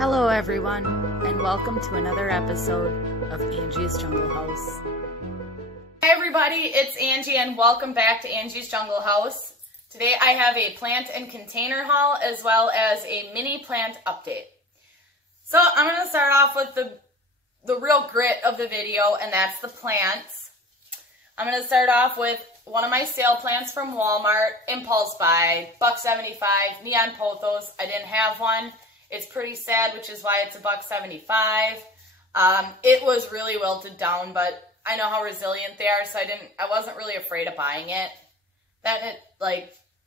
Hello everyone, and welcome to another episode of Angie's Jungle House. Hi everybody, it's Angie and welcome back to Angie's Jungle House. Today I have a plant and container haul as well as a mini plant update. So I'm going to start off with the real grit of the video, and that's the plants. I'm going to start off with one of my sale plants from Walmart, impulse buy, $1.75, neon pothos. I didn't have one. It's pretty sad, which is why it's $1.75. It was really wilted down, but I know how resilient they are, so I wasn't really afraid of buying it.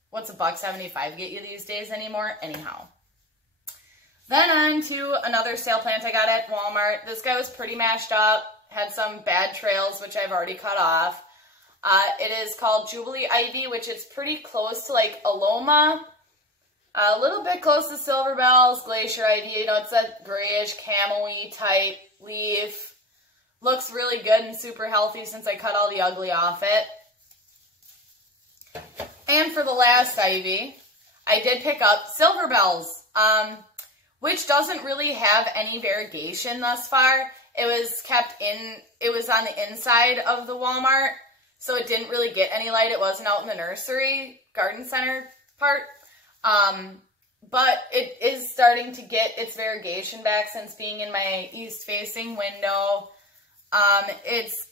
What's $1.75 get you these days anymore? Anyhow. Then on to another sale plant I got at Walmart. This guy was pretty mashed up, had some bad trails, which I've already cut off. It is called Jubilee Ivy, which is pretty close to like Aloma. A little bit close to Silver Bells, Glacier Ivy. You know, it's that grayish camo-y type leaf. Looks really good and super healthy since I cut all the ugly off it. And for the last ivy, I did pick up Silver Bells, which doesn't really have any variegation thus far. It was on the inside of the Walmart, so it didn't really get any light. It wasn't out in the nursery, garden center part. But it is starting to get its variegation back since being in my east-facing window. It's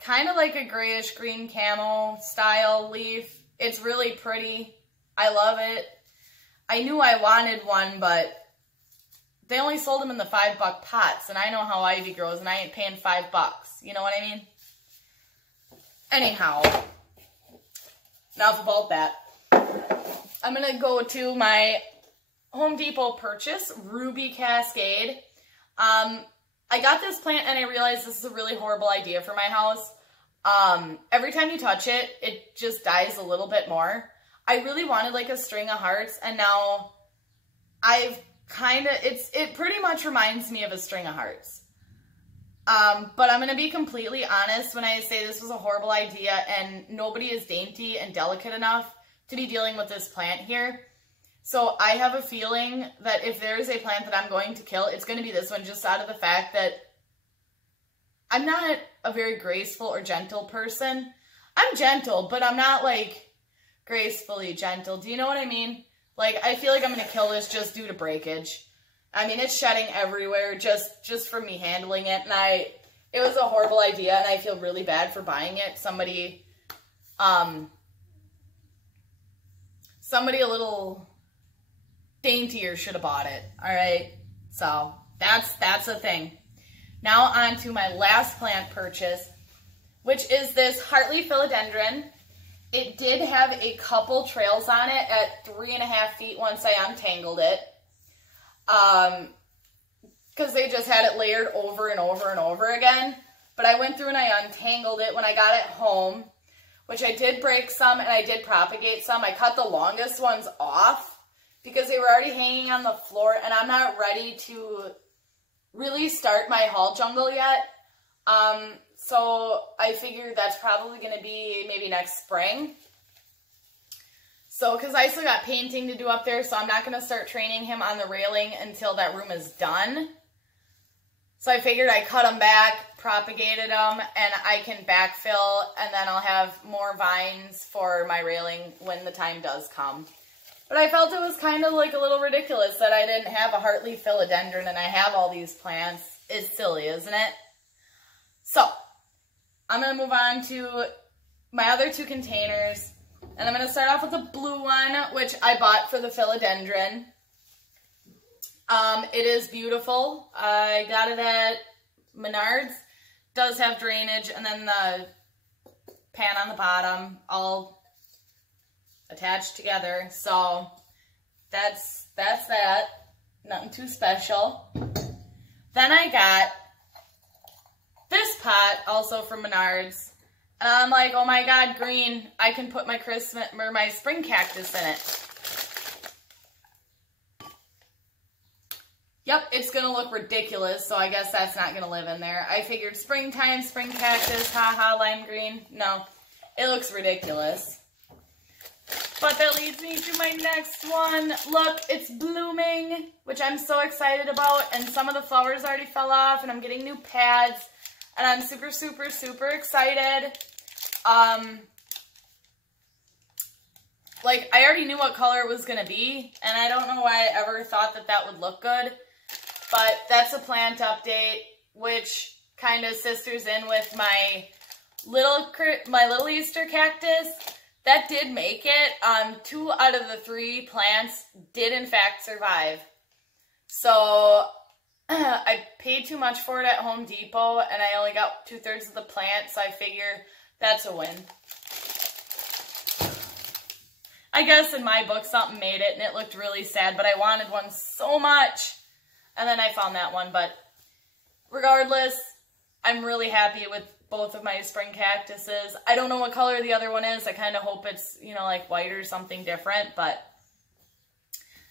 kind of like a grayish green camo style leaf. It's really pretty. I love it. I knew I wanted one, but they only sold them in the $5 pots, and I know how ivy grows, and I ain't paying $5. You know what I mean? Anyhow, enough about that. I'm going to go to my Home Depot purchase, Ruby Cascade. I got this plant and I realized this is a really horrible idea for my house. Every time you touch it, it just dies a little bit more. I really wanted like a string of hearts, and now it pretty much reminds me of a string of hearts. But I'm going to be completely honest when I say this was a horrible idea, and nobody is dainty and delicate enough to be dealing with this plant here. So I have a feeling that if there's a plant that I'm going to kill, it's going to be this one, just out of the fact that I'm not a very graceful or gentle person. I'm gentle, but I'm not like gracefully gentle. Do you know what I mean? Like, I feel like I'm going to kill this just due to breakage. I mean, it's shedding everywhere just from me handling it. And it was a horrible idea, and I feel really bad for buying it. Somebody a little daintier should have bought it. All right. So that's the thing. Now on to my last plant purchase, which is this Hartley Philodendron. It did have a couple trails on it at 3.5 feet once I untangled it. Because they just had it layered over and over and over again. But I went through and I untangled it when I got it home, which I did break some and I did propagate some. I cut the longest ones off because they were already hanging on the floor, and I'm not ready to really start my haul jungle yet. So I figured that's probably going to be maybe next spring. So, because I still got painting to do up there, so I'm not going to start training him on the railing until that room is done. So I figured I cut them back, propagated them, and I can backfill, and then I'll have more vines for my railing when the time does come. But I felt it was kind of like a little ridiculous that I didn't have a Hartley Philodendron and I have all these plants. It's silly, isn't it? So, I'm going to move on to my other two containers. And I'm going to start off with the blue one, which I bought for the philodendron. It is beautiful. I got it at Menards. Does have drainage, and then the pan on the bottom all attached together. So that's that. Nothing too special. Then I got this pot also from Menards. And I'm like, oh my God, green. I can put my spring cactus in it. Yep, it's going to look ridiculous, so I guess that's not going to live in there. I figured springtime, spring cactus, haha, lime green. No, it looks ridiculous. But that leads me to my next one. Look, it's blooming, which I'm so excited about. And some of the flowers already fell off, and I'm getting new pads. And I'm super, super, super excited. Like, I already knew what color it was going to be, and I don't know why I ever thought that that would look good. But that's a plant update, which kind of sisters in with my little Easter cactus. That did make it. 2 out of the 3 plants did in fact survive. So I paid too much for it at Home Depot, and I only got 2/3 of the plant, so I figure that's a win. I guess in my book something made it, and it looked really sad, but I wanted one so much. And then I found that one, but regardless, I'm really happy with both of my spring cactuses. I don't know what color the other one is. I kind of hope it's, you know, like white or something different, but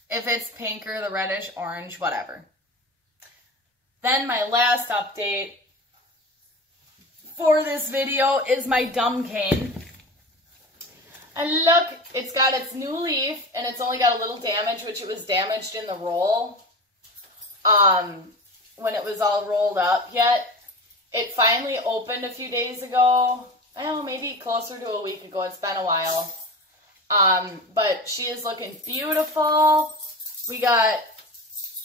if it's pink or the reddish orange, whatever. Then my last update for this video is my dumb cane. And look, it's got its new leaf, and it's only got a little damage, which it was damaged in the roll when it was all rolled up yet. It finally opened a few days ago. Well, maybe closer to a week ago. It's been a while. But she is looking beautiful. We got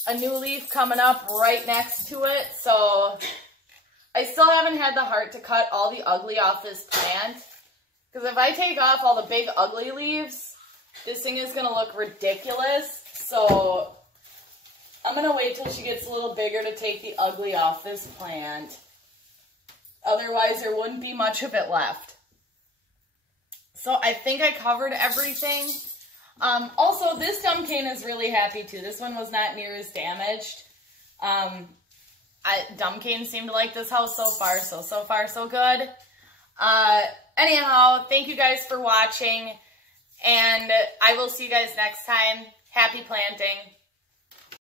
a new leaf coming up right next to it. So I still haven't had the heart to cut all the ugly off this plant. Because if I take off all the big ugly leaves, this thing is going to look ridiculous. So I'm going to wait till she gets a little bigger to take the ugly off this plant. Otherwise, there wouldn't be much of it left. So I think I covered everything. Also, this dumb cane is really happy too. This one was not near as damaged. Dumb canes seem to like this house so far, so far so good. Anyhow, thank you guys for watching, and I will see you guys next time. Happy planting.